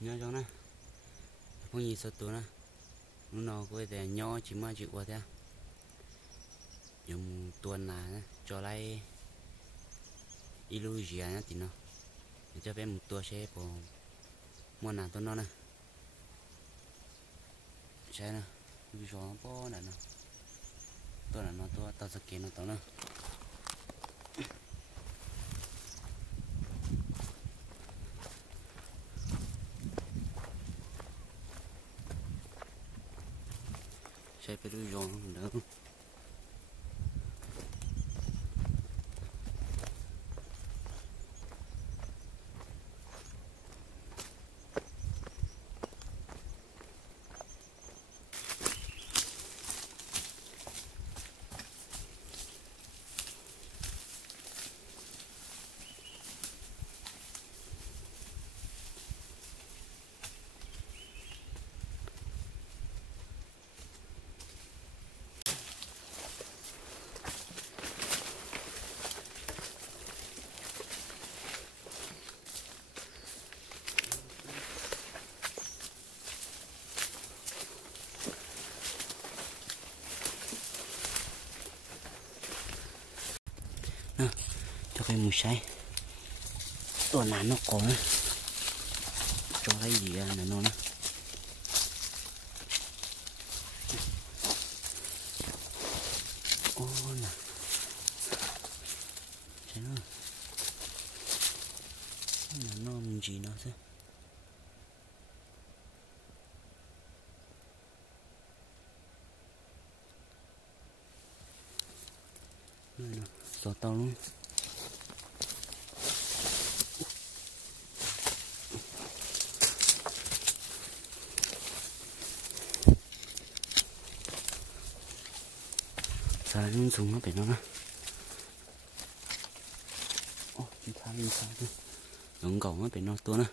nhớ cho nó không nhìn sao tụi nó nó có thể nhỏ chỉ mà chịu qua thế dùng tuần là cho lại illusion thì nó để cho em một tua xe của mua nào tôi nó nè xe nè bây giờ nó có nè tôi là nó tôi tao sẽ kiến nó tao nè xe phải đuôi giò nó đỡ nè cho cái mùi say tuần nào nó có nè cho cái gì là nó nè ô nè xem nó nó gì nó thế nè giò tao luôn sao nó dùng nó phải nó nè ô chúng ta lên sao chứ nó cầu nó phải nó tua nè